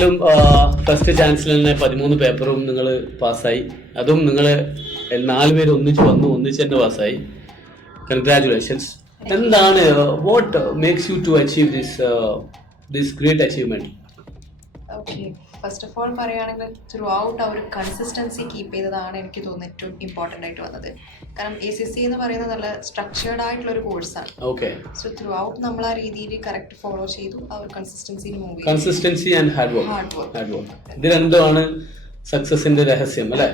എന്തായാലും ഫസ്റ്റ് ചാൻസിൽ തന്നെ 13 പേപ്പറും നിങ്ങൾ പാസ്സായി. അതും നിങ്ങൾ 4 പേര് ഒന്നിച്ച് വന്നു, ഒന്നിച്ച് തന്നെ പാസ്സായി. കൺഗ്രാറ്റുലേഷൻസ്. എന്താണ് what makes you to achieve this great achievement? Okay, first of all പറയുകയാണെങ്കിൽ ത്രൂ ഔട്ട് ആ ഒരു കൺസിസ്റ്റൻസി കീപ്പ് ചെയ്തതാണ് എനിക്ക് തോന്നുന്നത് ഏറ്റവും ഇമ്പോർട്ടൻ്റ് ആയിട്ട് വന്നത്. കാരണം ACC എന്ന് പറയുന്നത് നല്ല സ്ട്രക്ചേർഡ് ആയിട്ടുള്ള ഒരു കോഴ്സാണ്. ഓക്കെ, സോ ത്രൂ ഔട്ട് നമ്മൾ ആ രീതിയിൽ കറക്റ്റ് ഫോളോ ചെയ്തു, ആ ഒരു കൺസിസ്റ്റൻസിയിൽ മൂവ് ചെയ്തു. കൺസിസ്റ്റൻസി ആൻഡ് ഹാർഡ് വർക്ക് ഇത് രണ്ടുമാണ് സക്സസിന്റെ രഹസ്യം അല്ലേ?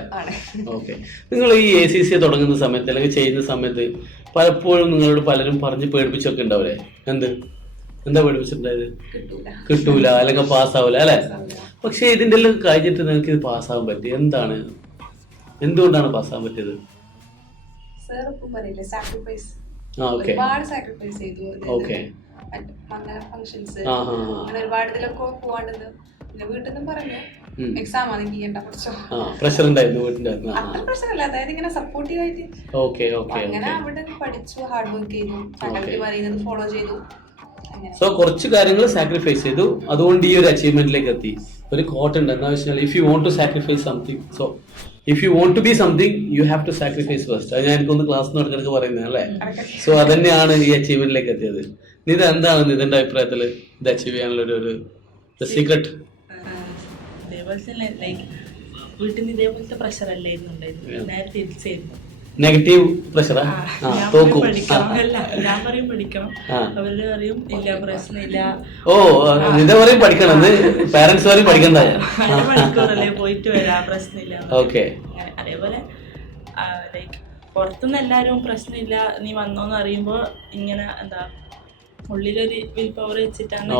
ഓക്കെ. നിങ്ങൾ ഈ ACC തുടങ്ങുന്ന സമയത്ത് അല്ലെങ്കിൽ ചെയ്യുന്ന സമയത്ത് പലപ്പോഴും നിങ്ങളോട് പലരും പറഞ്ഞ് പേടിപ്പിച്ചൊക്കെ ഉണ്ടാവില്ലേ? എന്താ പേടിപ്പിച്ചിട്ടുണ്ടായത്? കിട്ടൂല അല്ലെങ്കിൽ പാസ്സാവൂല അല്ലെ? പക്ഷെ ഇതിന്റെ എല്ലാം കഴിഞ്ഞിട്ട് നിങ്ങൾക്ക് ഇത് പാസ്സാവാൻ പറ്റി. എന്തുകൊണ്ടാണ് പാസ്സാവാൻ പറ്റിയത്? ഒരുപാട് സാക്രിഫൈസ് ചെയ്തു. ഫംഗ്ഷൻസ് ഒരുപാട് ഇതിലൊക്കെ പോവാണ്ടെന്ന് പിന്നെ വീട്ടിൽ നിന്നും പറഞ്ഞു എക്സാം ആണ് ചെയ്യണ്ട, കുറച്ചോ പ്രഷർ ഉണ്ടായിരുന്നു വീട്ടിന്റെ? അത്ര പ്രഷർ അല്ല, അതായത് ഇങ്ങനെ സപ്പോർട്ടീവ് ആയിട്ട് അങ്ങനെ അവിടെ പഠിച്ചു, ഹാർഡ് വർക്ക് ചെയ്തു, ഫാക്കൽറ്റി പറയുന്നത് ഫോളോ ചെയ്തു. സോ കുറച്ച് കാര്യങ്ങൾ സാക്രിഫൈസ് ചെയ്തു, അതുകൊണ്ട് ഈ ഒരു അച്ചീവ്മെന്റിലേക്ക് എത്തി. ഒരു കോട്ട് ഉണ്ട്, എന്താ വെച്ചാൽ if you want to sacrifice something, so if you want to be something you have to sacrifice first. അത് ഞാൻ എനിക്കൊന്ന് ക്ലാസ് നടക്കിടക്ക് പറയുന്നത് അല്ലേ? സോ അതന്നെയാണ് ഈ അച്ചീവ്മെന്റിലേക്ക് എത്തിയത്. ഇത് എന്താണ് നിതിന്റെ അഭിപ്രായത്തിൽ ഇത് അച്ചീവ് ചെയ്യാനുള്ള ഒരു സീക്രട്ട്? വീട്ടിൽ നിന്ന് ഇതേപോലത്തെ പ്രഷർ അല്ലായിരുന്നു, നേരെ തിരിച്ചായിരുന്നു. നെഗറ്റീവ് പ്രഷറാ? ഞാൻ പറയും പഠിക്കണം, അവര് പറയും ഇല്ല പ്രശ്നമില്ല. ഓ, നിത പറയും പഠിക്കണം, പാരന്റ്സ് പറയും പഠിക്കണ്ട, മണിക്കൂറല്ലേ പോയിട്ട് വരാം, പ്രശ്നമില്ല. ഓക്കെ. അതേപോലെ ലൈക്ക് പുറത്തുനിന്ന് എല്ലാരും പ്രശ്നമില്ല നീ വന്നോന്ന് അറിയുമ്പോ ഇങ്ങനെ എന്താ ഉള്ളിലൊരു വിൽ പവർ വെച്ചിട്ടാണ്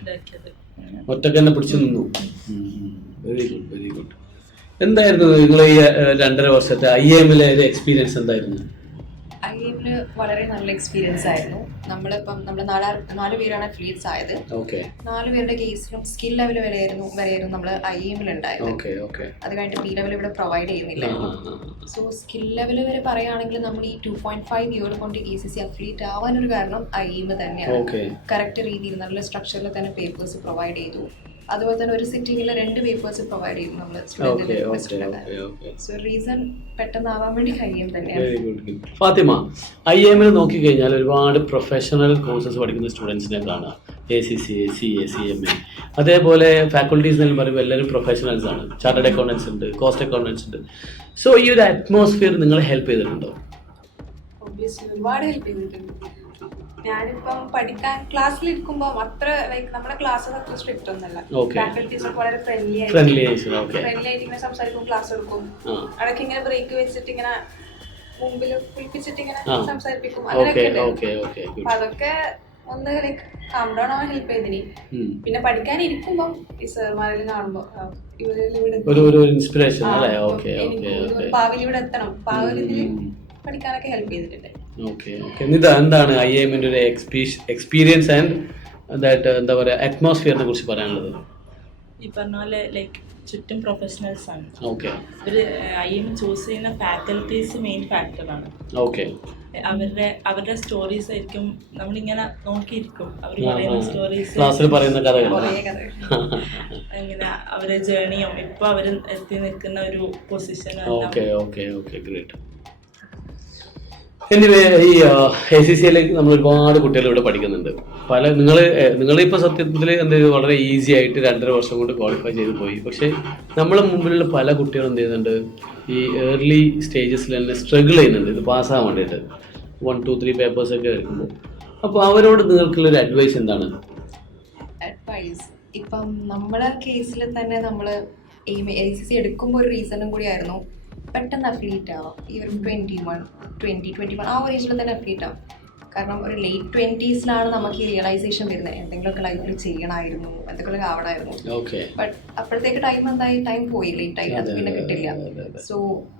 ഇതാക്കിയത്. ഒറ്റക്ക് തന്നെ പിടിച്ചു നിന്നു. Very good, very good. എന്തായിരുന്നു നിങ്ങൾ ഈ 2.5 വർഷത്തെ IIM-ലെ ഒരു എക്സ്പീരിയൻസ് എന്തായിരുന്നു? IIM-ല് വളരെ നല്ല എക്സ്പീരിയൻസ് ആയിരുന്നു. നമ്മളിപ്പം നമ്മൾ 4 പേരാണ് അഫിലിയേറ്റ്സ് ആയത്. 4 പേരുടെ കേസിലും സ്കിൽ ലെവൽ വരെയായിരുന്നു നമ്മൾ IIM-ൽ ഉണ്ടായത്. അത് കഴിഞ്ഞിട്ട് B ലെവൽ ഇവിടെ പ്രൊവൈഡ് ചെയ്യുന്നില്ല. സോ സ്കിൽ ലെവൽ വരെ പറയുകയാണെങ്കിൽ നമ്മൾ ഈ 2.5 ഇയർ കൊണ്ട് ACC അഫിലിയേറ്റ് ആവാനൊരു കാരണം IIM തന്നെയാണ്. കറക്റ്റ് രീതിയിൽ നല്ല സ്ട്രക്ചറിൽ തന്നെ പേപ്പേഴ്സ് പ്രൊവൈഡ് ചെയ്തു. അതുപോലെ തന്നെ ഒരു സിറ്റിംഗിൽ 2 പേപ്പേഴ്സ് പ്രൊവൈഡ് ചെയ്യും നമ്മൾ സ്റ്റുഡന്റിന്. സോ റീസൺ പെട്ടെന്നാവാൻ വേണ്ടി IIM തന്നെയാണ്. ഫാത്തിമ, IIM-ൽ നോക്കിക്കഴിഞ്ഞാൽ ഒരുപാട് പ്രൊഫഷണൽ കോഴ്സസ് പഠിക്കുന്ന സ്റ്റുഡൻസിനെ കാണാം. ACC, CA, CMA, അതേപോലെ ഫാക്കൽറ്റീസ് എന്ന് പറയുമ്പോൾ എല്ലാവരും പ്രൊഫഷണൽസ് ആണ്. ചാർട്ടേഡ് അക്കൗണ്ടൻസ് ഉണ്ട്, കോസ്റ്റ് അക്കൗണ്ടൻസ് ഉണ്ട്. സോ ഈ ഒരു അറ്റ്മോസ്ഫിയർ നിങ്ങളെ ഹെൽപ്പ് ചെയ്തിട്ടുണ്ടോ? ഒബ്വിയസ്ലി ഒരുപാട് ഹെൽപ്പ് ചെയ്തിട്ടുണ്ട്. ഞാനിപ്പം പഠിക്കാൻ ക്ലാസ്സിലിരിക്കുമ്പോൾ അത്ര ലൈക്ക് നമ്മുടെ ക്ലാസ്സസ് അത്ര സ്ട്രിക്റ്റ് ഒന്നല്ല. ഫാക്കൽറ്റീസ് വളരെ ഫ്രണ്ട്ലി ആയിട്ട് ഇങ്ങനെ സംസാരിക്കും, ക്ലാസ് എടുക്കും. അതൊക്കെ ഇങ്ങനെ ബ്രേക്ക് വെച്ചിട്ട് ഇങ്ങനെ മുമ്പിൽ കുളിപ്പിച്ചിട്ട് ഇങ്ങനെ സംസാരിപ്പിക്കും. അങ്ങനെയൊക്കെ അതൊക്കെ ഒന്ന് ലൈക്ക് കാം ഡൗൺ ആവാൻ ഹെൽപ്പ് ചെയ്തിനി. പിന്നെ പഠിക്കാൻ ഇരിക്കുമ്പോൾ ഈ സാർമാരെല്ലാം കാണുമ്പോൾ ഭാവിയിൽ ഇവിടെ എത്തണം, ഭാവിയിൽ പഠിക്കാനൊക്കെ ഹെൽപ്പ് ചെയ്തിട്ടുണ്ട്. എന്താണ് IIM-ന്റെ ഒരു എക്സ്പീരിയൻസ് ആൻഡ് എന്താ പറയാ അറ്റ്മോസ്ഫിയറിനെ കുറിച്ച് പറയാനുള്ളത്? ഈ പറഞ്ഞ പോലെ ലൈക്ക് ചുറ്റും പ്രൊഫഷണൽസ് ആണ്. ഒരു IIM ചൂസ് ചെയ്യുന്ന ഫാക്കൽറ്റീസ് മെയിൻ ഫാക്ടറാണ്. അവരുടെ സ്റ്റോറീസ് ആയിരിക്കും നമ്മളിങ്ങനെ നോക്കിയിരിക്കും. അവർ പറയുന്ന സ്റ്റോറീസ്, ക്ലാസ്സിൽ പറയുന്ന കഥകൾ, അങ്ങനെ അവരുടെ ജേണിയും ഇപ്പൊ അവർ എത്തി നിൽക്കുന്ന ഒരു പൊസിഷനും. എനിവേ, ഈ ACC-യിലേക്ക് നമ്മൾ ഒരുപാട് കുട്ടികൾ ഇവിടെ പഠിക്കുന്നുണ്ട്. നിങ്ങളിപ്പോൾ സത്യത്തിൽ എന്ത് ചെയ്തു, വളരെ ഈസി ആയിട്ട് 2.5 വർഷം കൊണ്ട് ക്വാളിഫൈ ചെയ്ത് പോയി. പക്ഷേ നമ്മളെ മുമ്പിലുള്ള പല കുട്ടികളും എന്ത് ചെയ്യുന്നുണ്ട്, ഈ ഏർലി സ്റ്റേജസിൽ തന്നെ സ്ട്രഗിൾ ചെയ്യുന്നുണ്ട് ഇത് പാസ്സാകാൻ വേണ്ടിയിട്ട്. 1, 2, 3 പേപ്പേഴ്സൊക്കെ എടുക്കുമ്പോൾ. അപ്പോൾ അവരോട് നിങ്ങൾക്കുള്ളൊരു അഡ്വൈസ് എന്താണ്? അഡ്വൈസ് ഇപ്പം നമ്മളെ കേസിൽ തന്നെ നമ്മൾ ACC എടുക്കുമ്പോൾ ഒരു റീസണും കൂടി ആയിരുന്നു പെട്ടെന്ന് അഫിലിയേറ്റ് ആവാം. ഈ ഒരു 21 ആ ഒരു ഏജിൽ തന്നെ അഫിലിയേറ്റ് ആവും. കാരണം ഒരു ലേറ്റ് 20s നമുക്ക് ഈ റിയലൈസേഷൻ വരുന്നത് എന്തെങ്കിലുമൊക്കെ ലൈഫിൽ ചെയ്യണമായിരുന്നു, എന്തെങ്കിലുമൊക്കെ ആവണമായിരുന്നു. ബട്ട് അപ്പോഴത്തേക്ക് ടൈം പോയി, ലേറ്റ് ആയി, അത് പിന്നെ കിട്ടില്ല. സോ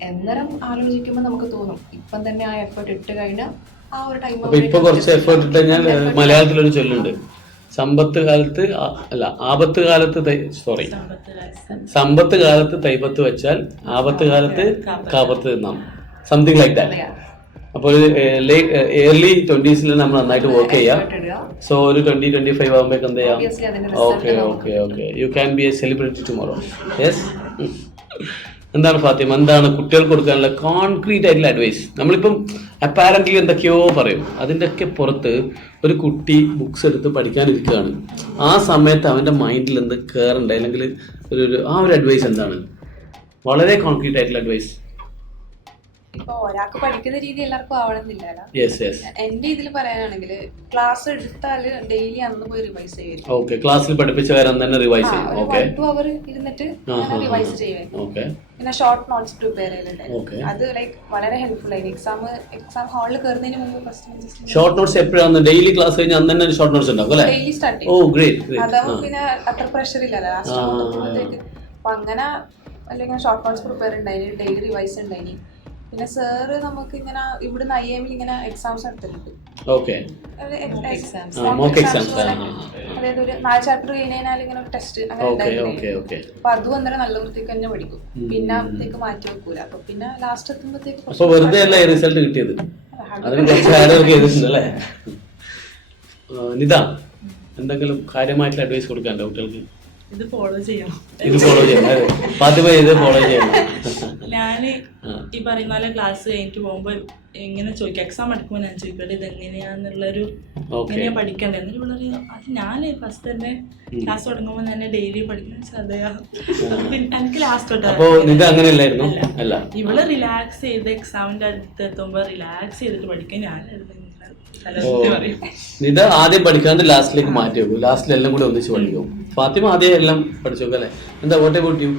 എന്നേരം ആലോചിക്കുമ്പോൾ നമുക്ക് തോന്നും ഇപ്പം തന്നെ ആ എഫേർട്ട് ഇട്ട് കഴിഞ്ഞാൽ ആ ഒരു ടൈം. ഇപ്പൊ കുറച്ച് എഫേർട്ട് ഇട്ട് കഴിഞ്ഞാൽ മലയാളത്തിലൊരു ചൊല്ലുണ്ട്, സമ്പത്ത് കാലത്ത് തൈപത്ത് വെച്ചാൽ ആപത്ത് കാലത്ത് കാപത്ത് തിന്നാം, സംതിങ് ലൈക്ക് ദാറ്റ്. അപ്പോൾ ഏർലി 20s നമ്മൾ നന്നായിട്ട് വർക്ക് ചെയ്യാം. സോ ഒരു 20-25 ആകുമ്പോഴേക്ക് എന്ത് ചെയ്യാം? Okay you can be A celebrity tomorrow. Yes. എന്താണ് ഫാത്തിമ, എന്താണ് കുട്ടികൾക്ക് കൊടുക്കാനുള്ള കോൺക്രീറ്റ് ആയിട്ടുള്ള അഡ്വൈസ്? നമ്മളിപ്പം അപ്പാരൻ്റ്ലി എന്തൊക്കെയോ പറയും, അതിൻ്റെ ഒക്കെ പുറത്ത് ഒരു കുട്ടി ബുക്സ് എടുത്ത് പഠിക്കാനിരിക്കുകയാണ്, ആ സമയത്ത് അവൻ്റെ മൈൻഡിൽ എന്ത് കയറണ്ട, അല്ലെങ്കിൽ ആ ഒരു അഡ്വൈസ് എന്താണ്? വളരെ കോൺക്രീറ്റ് ആയിട്ടുള്ള അഡ്വൈസ്. ഇപ്പൊ ഒരാൾക്ക് പഠിക്കുന്ന രീതി എല്ലാവർക്കും ആവണമെന്നില്ലല്ലോ. യെസ്. എന്റെ ഇതിൽ പറയാനാണെങ്കിൽ ക്ലാസ് എടുത്താൽ ഡെയിലി അന്ന് പോയി റിവൈസ് ചെയ്യും. ഓക്കെ, ക്ലാസ്സിൽ പഠിപ്പിച്ച കാര്യം തന്നെ റിവൈസ് ചെയ്യും. ഓക്കെ, 1-2 അവർ ഇരുന്നിട്ട് റിവൈസ് ചെയ്യും. ഓക്കെ, പിന്നെ ഷോർട്ട് നോട്ട്സ് പ്രിപ്പയർ ചെയ്തിട്ടുണ്ടായിരുന്നു. അത് ലൈക്ക് വളരെ ഹെൽപ്ഫുൾ ആയി. എക്സാം ഹാളിൽ കയറുന്നതിന് മുമ്പ് ഫസ്റ്റ് ഷോർട്ട് നോട്ട്സ് എപ്പോഴാണ്? ഡെയിലി ക്ലാസ് കഴിഞ്ഞാൽ അന്ന് തന്നെ ഷോർട്ട് നോട്ട്സ് ഉണ്ടാവും അല്ലേ? ഡെയിലി സ്റ്റാർട്ട് ഓ ഗ്രേറ്റ്. അതാവുമ്പോൾ പിന്നെ അത്ര പ്രഷർ ഇല്ലല്ലോ ലാസ്റ്റ് ആകുമ്പോഴത്തേക്ക്. അപ്പൊ അങ്ങനെ അല്ലെങ്കിൽ ഷോർട്ട് നോട്ട്സ് പ്രിപ്പയർ ഉണ്ടായിന്, ഡെയിലി റിവൈസ് ഉണ്ടായിന്. പിന്നെ സാറ് നമുക്ക് ഇങ്ങനെ ഇവിടുന്ന് IIM ഇങ്ങനെ എക്സാംസ് എടുത്തിട്ടുണ്ട്. അതായത് ഒരു 4 ചാപ്റ്റർ കഴിഞ്ഞാൽ ഇങ്ങനെ ഒരു ടെസ്റ്റ് അങ്ങനെ ഉണ്ടായിരുന്നു. അപ്പൊ അതും അന്നേരം നല്ല വൃത്തിക്ക് തന്നെ പഠിക്കും, പിന്നെ അത്തേക്ക് മാറ്റി വെക്കൂല. അപ്പൊ പിന്നെ ലാസ്റ്റ് എത്തുമ്പോഴത്തേക്ക് വെറുതെ അല്ല റിസൾട്ട് കിട്ടിയത്, അതിന് കുറച്ച് ഹാർഡ് ചെയ്തിട്ടുണ്ട് അല്ലേ? നിത, എന്തെങ്കിലും കാര്യമായിട്ടുള്ള അഡ്വൈസ് കൊടുക്കാണ്ടോ കുട്ടികൾക്ക്? ഇത് ഫോളോ ചെയ്യണം. ഫാത്തിമ ഇത് ഫോളോ ചെയ്യണം. ഞാൻ ഈ പറയുന്ന പോലെ ക്ലാസ് കഴിഞ്ഞിട്ട് പോകുമ്പോൾ എങ്ങനെ ചോദിക്കും, എക്സാം എടുക്കുമ്പോൾ ഞാൻ ചോദിക്കട്ടെ ഇത് എങ്ങനെയാന്നുള്ളൊരു എങ്ങനെയാ പഠിക്കണ്ടേ എന്നുള്ളൊരു. അത് ഞാൻ ഫസ്റ്റ് തന്നെ ക്ലാസ് തുടങ്ങുമ്പോൾ തന്നെ ഡെയിലി പഠിക്കുന്ന ശ്രദ്ധയാ. എനിക്ക് ലാസ്റ്റ് ഇവിടെ റിലാക്സ് ചെയ്ത് എക്സാമിന്റെ അടുത്ത് എത്തുമ്പോൾ റിലാക്സ് ചെയ്തിട്ട് പഠിക്കാൻ ഞാനായിരുന്നു. ഇത് ആദ്യം പഠിക്കാണ്ട് ലാസ്റ്റിലേക്ക് മാറ്റി വെക്കും, ലാസ്റ്റിൽ എല്ലാം കൂടെ ഒന്നിച്ച് പഠിക്കും. ഫാത്തിമ ആദ്യം എല്ലാം പഠിച്ചു വെക്കും അല്ലേ? എന്താ വാട്ട് അബൌട്ട് യു?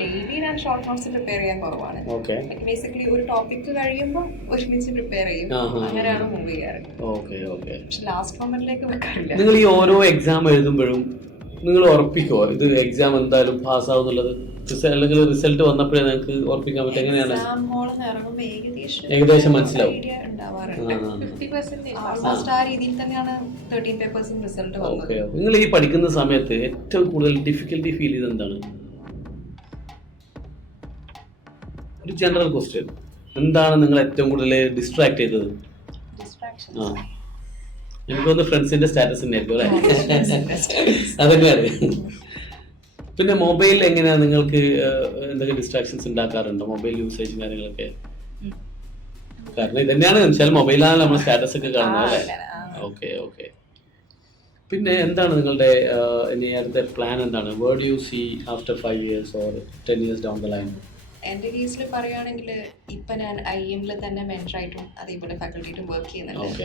ഡെയിലി ഞാൻ ഷോർട്ട് നോട്ട്സ് പ്രിപ്പയർ ചെയ്യാൻ കുറവാണ്. ബേസിക്കലി ഒരു ടോപ്പിക് കഴിയുമ്പോൾ ഒരുമിച്ച് പ്രിപ്പയർ ചെയ്യും, അങ്ങനെയാണ് മൂവ് ചെയ്യാറ്. പക്ഷെ ലാസ്റ്റ് മൊമെന്റിലേക്ക് വെക്കാറില്ല. നിങ്ങൾ ഈ ഓരോ എക്സാം എഴുതുമ്പോഴും നിങ്ങൾ ഉറപ്പിക്കുമോ ഇത് എക്സാം എന്തായാലും പാസ്സാവും എന്നുള്ളത്? അല്ലെങ്കിൽ റിസൾട്ട് വന്നപ്പോഴേ നിങ്ങൾക്ക് ഉറപ്പിക്കാൻ പറ്റും? എങ്ങനെയാണ്? ഏകദേശം മനസ്സിലാവും. നിങ്ങൾ ഈ പഠിക്കുന്ന സമയത്ത് ഏറ്റവും കൂടുതൽ ഡിഫിക്കൽട്ടി ഫീൽ ചെയ്ത് എന്താണ്? ഒരു ജനറൽ ക്വസ്റ്റ്യൻ, എന്താണ് നിങ്ങൾ ഏറ്റവും കൂടുതൽ ഡിസ്ട്രാക്ട് ചെയ്തത്? എനിക്കൊന്ന് ഫ്രണ്ട്സിന്റെ സ്റ്റാറ്റസ് തന്നെയായിരിക്കും അല്ലേ? അതൊക്കെയാണ്. പിന്നെ മൊബൈൽ എങ്ങനെയാണ് നിങ്ങൾക്ക് എന്തൊക്കെ ഡിസ്ട്രാക്ഷൻസ് ഉണ്ടാക്കാറുണ്ടോ? മൊബൈൽ യൂസേജ് കാര്യങ്ങളൊക്കെ? കാരണം ഇതന്നെയാണ് വെച്ചാൽ മൊബൈലാണ് നമ്മൾ സ്റ്റാറ്റസ് ഒക്കെ കാണുന്നത് അല്ലേ? ഓക്കെ. പിന്നെ എന്താണ് നിങ്ങളുടെ ഇനി അടുത്ത പ്ലാൻ എന്താണ്? Where do you see after 5 years or 10 years down the line? എൻ്റെ കേസിൽ പറയുകയാണെങ്കിൽ ഇപ്പം ഞാൻ IIM തന്നെ മെൻറ്ററായിട്ടും അതേപോലെ ഫാക്കൽറ്റിയായിട്ടും വർക്ക് ചെയ്യുന്നുണ്ട്.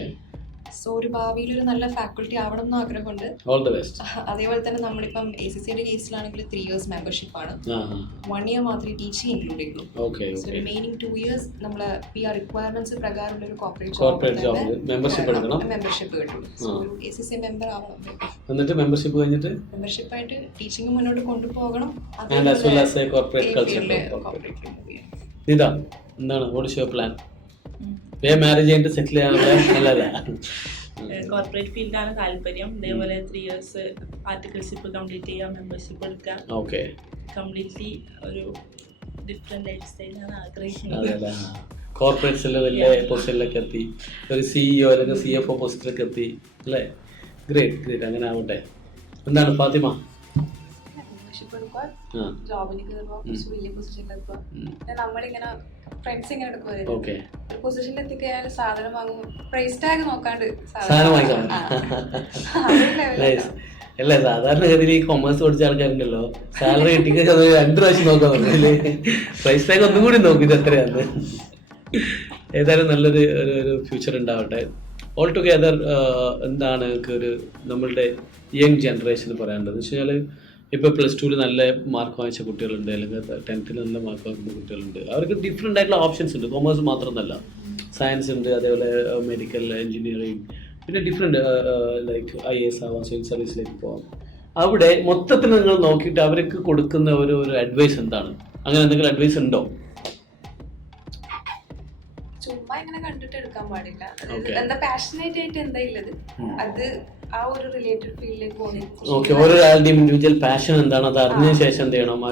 സോ ഒരു ഭാവിയിൽ ഒരു നല്ല ഫാക്കൽറ്റി ആവണം എന്ന് ആഗ്രഹമുണ്ട്. അതേപോലെ തന്നെ നമ്മളിപ്പം ACCയുടെ കേസിലാണെങ്കിൽ 3 years മെമ്പർഷിപ്പ് ആണ്, 1 year മാത്രമേ ടീച്ചിങ് ഇൻക്ലൂഡ് ചെയ്തു. സോ റിമൈനിങ് 2 years നമ്മളെ PR റിക്വയർമെന്റ്സ് പ്രകാരമുള്ള ഒരു കോർപ്പറേറ്റ് മെമ്പർഷിപ്പ് കിട്ടും. സോ ഒരു ACC മെമ്പർ ആവണം. എന്നിട്ട് മെമ്പർഷിപ്പ് ആയിട്ട് ടീച്ചിങ് മുന്നോട്ട് കൊണ്ടുപോകണം. എന്താണ് what is your plan? Marriage കഴിഞ്ഞിട്ട് സെറ്റിൽ ചെയ്യാനുള്ള കോർപ്പറേറ്റ് ഫീൽഡാണ് താല്പര്യം. ഇതേപോലെ 3 years ആർട്ടിക്കിൾഷിപ്പ് കംപ്ലീറ്റ് ചെയ്യാം, മെമ്പർഷിപ്പ് എടുക്കാം. കംപ്ലീറ്റ്ലി ഒരു ഡിഫറെന്റ് ലൈഫ് സ്റ്റൈലാണ് ആഗ്രഹിക്കുന്നത്. കോർപ്പറേറ്റ്സിൽ വലിയ പൊസിഷനിലൊക്കെ എത്തി, ഒരു CEO അല്ലെങ്കിൽ CFO പോസ്റ്റിലൊക്കെ എത്തി അല്ലേ? ഗ്രേറ്റ്, അങ്ങനെ ആവട്ടെ. എന്താണ് ഫാത്തിമ? ജോബിന് കയറുക, കുറച്ച് വലിയ പൊസിഷനിലെത്തുക. പിന്നെ നമ്മളിങ്ങനെ ഫ്രണ്ട്സ് ഇങ്ങനെ എടുക്കുമായിരുന്നു, ഒരു പൊസിഷനിൽ എത്തിക്കഴിഞ്ഞാൽ സാധനം വാങ്ങും, പ്രൈസ് ടാഗ് നോക്കാണ്ട് അല്ലേ? സാധാരണഗതിയിൽ ഈ കൊമേഴ്സ് പഠിച്ച ആൾക്കാരുണ്ടല്ലോ, സാലറി കിട്ടിക്കഴിഞ്ഞാൽ 2 പ്രാവശ്യം നോക്കാൻ പറഞ്ഞില്ലേ? പ്രൈസ് ടാഗ് ഒന്നും കൂടി നോക്കി ഇത് എത്രയാന്ന്. ഏതായാലും നല്ലൊരു ഒരു ഫ്യൂച്ചർ ഉണ്ടാവട്ടെ. ഓൾ ടുഗെദർ എന്താണ് ഒരു നമ്മളുടെ യങ് ജനറേഷന് പറയാനുള്ളത് വെച്ച് കഴിഞ്ഞാൽ, ഇപ്പോൾ +2 നല്ല മാർക്ക് വാങ്ങിച്ച കുട്ടികളുണ്ട്, അല്ലെങ്കിൽ 10th നല്ല മാർക്ക് വാങ്ങിക്കുന്ന കുട്ടികളുണ്ട്. അവർക്ക് ഡിഫറെൻ്റ് ആയിട്ടുള്ള ഓപ്ഷൻസ് ഉണ്ട്. കൊമേഴ്സ് മാത്രമല്ല, സയൻസ് ഉണ്ട്, അതേപോലെ മെഡിക്കൽ, എഞ്ചിനീയറിങ്, പിന്നെ ഡിഫറെൻ്റ് ലൈക്ക് IAS ആവാം, സിവിൽ സർവീസിലേക്ക് പോകാം. അവിടെ മൊത്തത്തിൽ നിങ്ങൾ നോക്കിയിട്ട് അവർക്ക് കൊടുക്കുന്ന ഒരു അഡ്വൈസ് എന്താണ്? അങ്ങനെ എന്തെങ്കിലും അഡ്വൈസ് ഉണ്ടോ? ചുമ്മാ ഇങ്ങനെ കണ്ടിട്ട് എടുക്കാൻ പാടില്ല. എന്താ പാഷനേറ്റ് ആയിട്ട് എന്താ ഉള്ളത് അത് ആ ഒരു റിലേറ്റഡ് ഫീൽഡിലേക്ക് പോകുന്നത്. ഓക്കെ, ഓരോരാളുടെയും ഇൻഡിവിജ്വൽ പാഷൻ എന്താണ് അത് അറിഞ്ഞ ശേഷം എന്ത് ചെയ്യണം,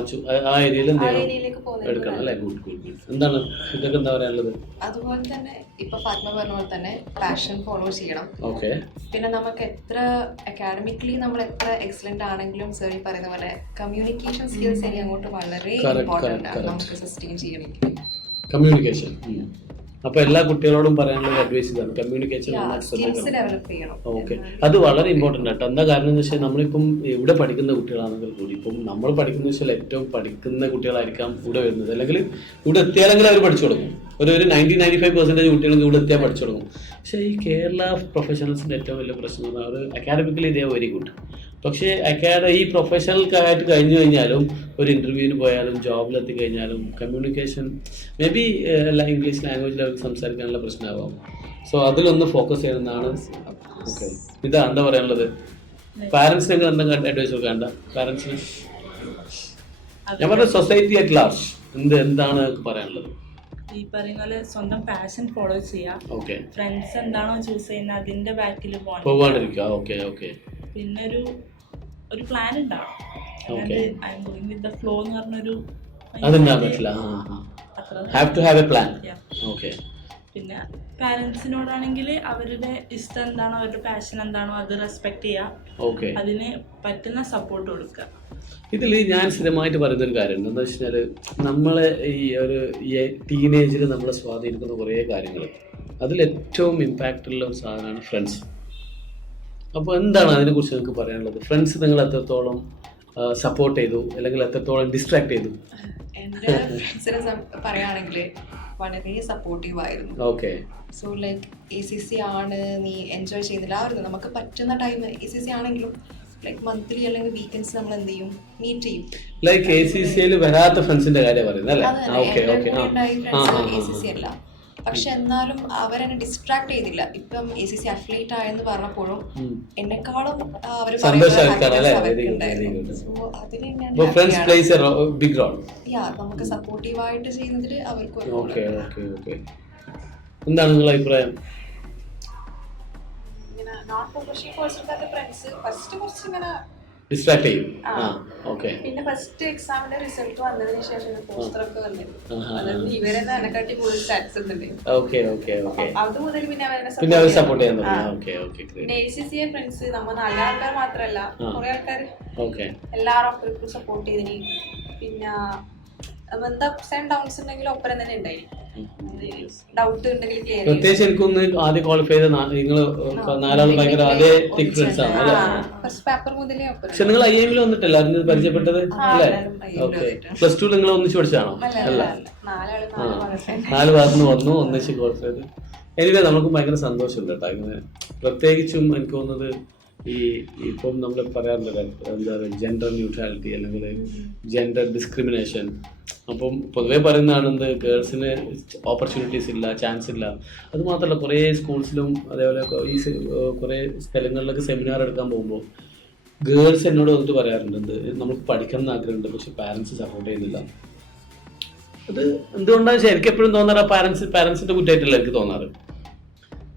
ആ ഏരിയയിൽ എന്ത് ചെയ്യണം, എടുക്കണം അല്ലേ? Good good good. എന്താണ് ഇതൊക്കെ എന്താ പറയാനുള്ളത്? അതുപോലെ തന്നെ ഇപ്പൊ ഫാത്തിമ പറഞ്ഞ പോലെ തന്നെ പാഷൻ ഫോളോ ചെയ്യണം. ഓക്കെ. പിന്നെ നമുക്ക് എത്ര അക്കാഡമിക്കലി നമ്മൾ എത്ര എക്സലന്റ് ആണെങ്കിലും സർ ഈ പറയുന്ന പോലെ കമ്മ്യൂണിക്കേഷൻ സ്കിൽസ് ഇനി അങ്ങോട്ട് വളരെ ഇമ്പോർട്ടന്റ് ആണ് നമുക്ക് സസ്റ്റെയിൻ ചെയ്യണമെങ്കിൽ. കമ്മ്യൂണിക്കേഷൻ. അപ്പൊ എല്ലാ കുട്ടികളോടും പറയാനുള്ള അഡ്വൈസ് ഇതാണ്, കമ്മ്യൂണിക്കേഷൻ ഡെവലപ്പ് ചെയ്യണം. ഓക്കെ, അത് വളരെ ഇമ്പോർട്ടൻ്റ് ആട്ടോ. എന്താ കാരണം എന്ന് വെച്ചാൽ നമ്മളിപ്പം ഇവിടെ പഠിക്കുന്ന കുട്ടികളാണെങ്കിൽ കൂടി ഇപ്പം നമ്മൾ പഠിക്കുന്ന വെച്ചാൽ ഏറ്റവും പഠിക്കുന്ന കുട്ടികളായിരിക്കാം ഇവിടെ വരുന്നത്, അല്ലെങ്കിൽ ഇവിടെ എത്തിയാലെങ്കിൽ അവർ പഠിച്ചു തുടങ്ങും. ഒരു 90-95% കുട്ടികൾക്ക് ഇവിടെ എത്തിയാൽ പഠിച്ചു തുടങ്ങും. പക്ഷേ ഈ കേരള പ്രൊഫഷണൽസിൻ്റെ ഏറ്റവും വലിയ പ്രശ്നം എന്ന് പറഞ്ഞാൽ അത് അക്കാഡമിക്കലി ഇതേ വെരി ഗുഡ്, പക്ഷേ ഈ പ്രൊഫഷണൽക്കായിട്ട് കഴിഞ്ഞു കഴിഞ്ഞാലും ഒരു ഇൻ്റർവ്യൂവിന് പോയാലും ജോബിലെത്തി കഴിഞ്ഞാലും കമ്മ്യൂണിക്കേഷൻ മേ ബി ഇംഗ്ലീഷ് ലാംഗ്വേജിൽ അവർക്ക് സംസാരിക്കാനുള്ള പ്രശ്നമാവാം. സോ അതിലൊന്ന് ഫോക്കസ് ചെയ്യുന്നതാണ്. ഓക്കെ, ഇതാ എന്താ പറയാനുള്ളത്? പാരൻസിന് നിങ്ങൾ എന്താ അഡ്വൈസ് കൊടുക്കേണ്ട? പാരൻസിന് ഞാൻ പറഞ്ഞ സൊസൈറ്റി അറ്റ് ലാർജ് എന്താണ് പറയാനുള്ളത്? ഈ പറയുന്ന പോലെ സ്വന്തം പാഷൻ ഫോളോ ചെയ്യാം. ഓക്കെ, ഫ്രണ്ട്സ് എന്താണോ ചൂസ് ചെയ്യുന്നത് അതിന്റെ ബാക്കിൽ പോകാണ്ടിരിക്കുക. Okay okay. പിന്നെ ഒരു പ്ലാൻ ഉണ്ടാവും. I'm going with the flow എന്ന് പറഞ്ഞൊരു അതുണ്ടാകാൻ പറ്റില്ല. Have to have a plan. Okay. പിന്നെ പാരന്റ്സിനോടാണെങ്കിൽ അവരുടെ ഇഷ്ടം എന്താണോ അവരുടെ പാഷൻ എന്താണോ അത് റെസ്പെക്ട് ചെയ്യുക. ഓക്കെ, അതിന് പറ്റുന്ന സപ്പോർട്ട് കൊടുക്കുക. ഇതിൽ ഞാൻ സ്ഥിരമായിട്ട് പറയുന്നൊരു കാര്യമുണ്ട്. എന്താ വെച്ച് കഴിഞ്ഞാൽ നമ്മളെ ഈ ടീനേജിൽ നമ്മളെ സ്വാധീനിക്കുന്ന കുറേ കാര്യങ്ങൾ, അതിലേറ്റവും ഇമ്പാക്റ്റുള്ള ഒരു സാധനമാണ് ഫ്രണ്ട്സ്. അപ്പോൾ എന്താണ് അതിനെക്കുറിച്ച് നിങ്ങൾക്ക് പറയാനുള്ളത്? ഫ്രണ്ട്സ് നിങ്ങൾ എത്രത്തോളം സപ്പോർട്ട് ചെയ്തു അല്ലെങ്കിൽ എത്രത്തോളം ഡിസ്ട്രാക്ട് ചെയ്തു? എൻ്റെ ഫ്രണ്ട്സിനെ പറയുകയാണെങ്കിൽ വളരെ സപ്പോർട്ടീവ് ആയിരുന്നു. ഓക്കെ. സോ ലൈക്ക് ACC ആണ്, നീ എൻജോയ് ചെയ്തില്ല, ആ നമുക്ക് പറ്റുന്ന ടൈം ACC ആണെങ്കിലും ലൈക്ക് മന്ത്ലി അല്ലെങ്കിൽ വീക്കെൻഡ്സ് നമ്മൾ എന്ത് ചെയ്യും, മീറ്റ് ചെയ്യും. ലൈക്ക് ACCയിൽ വരാത്ത ഫ്രണ്ട്സിന്റെ കാര്യം പറയുന്നത് അല്ലേ? Okay okay. ACC അല്ല, പക്ഷെ എന്നാലും അവരെന്നെ ഡിസ്ട്രാക്ട് ചെയ്തില്ല. ഇപ്പം ACC അഫിലിയേറ്റ് ആയെന്ന് പറഞ്ഞപ്പോഴും എന്നെക്കാളും അവർ നമുക്ക് സപ്പോർട്ടീവ് ആയിട്ട് ചെയ്യുന്നതിൽ അവർക്ക്. എന്താണ് നിങ്ങളുടെ അഭിപ്രായം? ഡിസ്ട്രാക്ട് ചെയ്യും. പിന്നെ ഫസ്റ്റ് എക്സാമിന്റെ റിസൾട്ട് വന്നതിന് ശേഷം പോസ്റ്റർ ഒക്കെ വന്നിരുന്നു. ഇവരെ എന്നെക്കാട്ടി കൂടുതൽ സ്റ്റാറ്റസ് ഉണ്ട്. അത് മുതൽ പിന്നെ അവരെ സപ്പോർട്ട് ചെയ്യാൻ തുടങ്ങി. പിന്നെ ACC ഫ്രണ്ട്സ് നമ്മൾ നല്ല ആൾക്കാർ മാത്രമല്ല, കുറെ ആൾക്കാർ എല്ലാവരും സപ്പോർട്ട് ചെയ്തിന്. പിന്നെ എന്താ അപ്സ് ഡൗൺസ് ഉണ്ടെങ്കിൽ ഒപ്പരം തന്നെ ഉണ്ടായി. ഡൗട്ട് ഉണ്ടെങ്കിൽ പ്രത്യേകിച്ച് എനിക്കൊന്ന് ആദ്യം ക്വാളിഫൈ ചെയ്ത നിങ്ങൾ നാലാൾ ഭയങ്കര അതേ തിക് ഫ്രണ്ട്സ് ആണ് അല്ലേ? ഫസ്റ്റ് പേപ്പർ മുതലേ. പക്ഷെ നിങ്ങൾ IIM വന്നിട്ടല്ല അറിഞ്ഞത് പരിചയപ്പെട്ടത് അല്ലേ? ഓക്കെ. +2 നിങ്ങൾ ഒന്നിച്ച് പഠിച്ചാണോ? അല്ല, 4 ഭാഗത്തുനിന്ന് വന്നു, ഒന്നിച്ച് ക്വാളിഫൈ ചെയ്ത്. എനിവേ നമുക്ക് ഭയങ്കര സന്തോഷമുണ്ട് കേട്ടോ. ഇങ്ങനെ പ്രത്യേകിച്ചും എനിക്ക് തോന്നുന്നത് ഇപ്പം നമ്മൾ പറയാറുണ്ട് എന്താ പറയുക, ജെൻഡർ ന്യൂട്രാലിറ്റി അല്ലെങ്കിൽ ജെൻഡർ ഡിസ്ക്രിമിനേഷൻ. അപ്പം പൊതുവേ പറയുന്നതാണ് എന്ത്, ഗേൾസിന് ഓപ്പർച്യൂണിറ്റീസ് ഇല്ല, ചാൻസ് ഇല്ല. അതുമാത്രമല്ല കുറേ സ്കൂൾസിലും അതേപോലെ ഈ കുറേ സ്ഥലങ്ങളിലൊക്കെ സെമിനാർ എടുക്കാൻ പോകുമ്പോൾ ഗേൾസ് എന്നോട് വന്നിട്ട് പറയാറുണ്ട് എന്ത്, നമുക്ക് പഠിക്കണം എന്ന് ആഗ്രഹമുണ്ട് പക്ഷെ പാരൻസ് സപ്പോർട്ട് ചെയ്യുന്നില്ല. അത് എന്തുകൊണ്ടാണെന്ന് വെച്ചാൽ എനിക്ക് എപ്പോഴും തോന്നാറ് പാരൻസിൻ്റെ കുറ്റമായിട്ടല്ല എനിക്ക് തോന്നാറ്.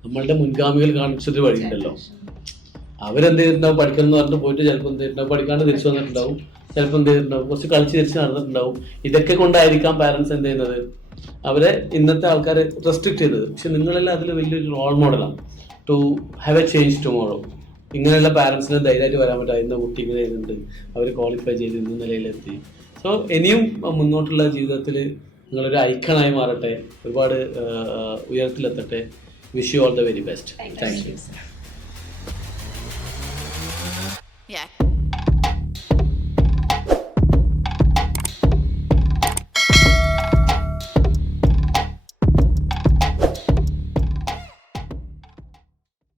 നമ്മളുടെ മുൻഗാമികൾ കാണിച്ചൊരു വഴിയുണ്ടല്ലോ, അവരെന്ത് ചെയ്തിട്ടുണ്ടാവും, പഠിക്കണം എന്ന് പറഞ്ഞിട്ട് പോയിട്ട് ചിലപ്പോൾ എന്ത് ചെയ്തിട്ടുണ്ടാവും, പഠിക്കാണ്ട് തിരിച്ചു വന്നിട്ടുണ്ടാവും, ചിലപ്പോൾ എന്ത് ചെയ്തിട്ടുണ്ടാവും, കുറച്ച് കളിച്ച് തിരിച്ച് നടന്നിട്ടുണ്ടാവും. ഇതൊക്കെ കൊണ്ടായിരിക്കാം പാരൻസ് എന്ത് ചെയ്യുന്നത്, അവരെ ഇന്നത്തെ ആൾക്കാർ റെസ്ട്രിക്ട് ചെയ്തത്. പക്ഷെ നിങ്ങളെല്ലാം അതിൽ വലിയൊരു റോൾ മോഡലാണ് to have a change tomorrow. ഇങ്ങനെയുള്ള പാരൻസിന് ധൈര്യമായിട്ട് വരാൻ പറ്റുക, ഇന്ന കുട്ടി ഇങ്ങനെ ചെയ്തിട്ടുണ്ട്, അവർ ക്വാളിഫൈ ചെയ്ത് ഇന്ന നിലയിലെത്തി. സോ ഇനിയും മുന്നോട്ടുള്ള ജീവിതത്തിൽ നിങ്ങളൊരു ഐക്കണായി മാറട്ടെ, ഒരുപാട് ഉയരത്തിലെത്തട്ടെ. Wish you all the very best. Thank you. Yeah.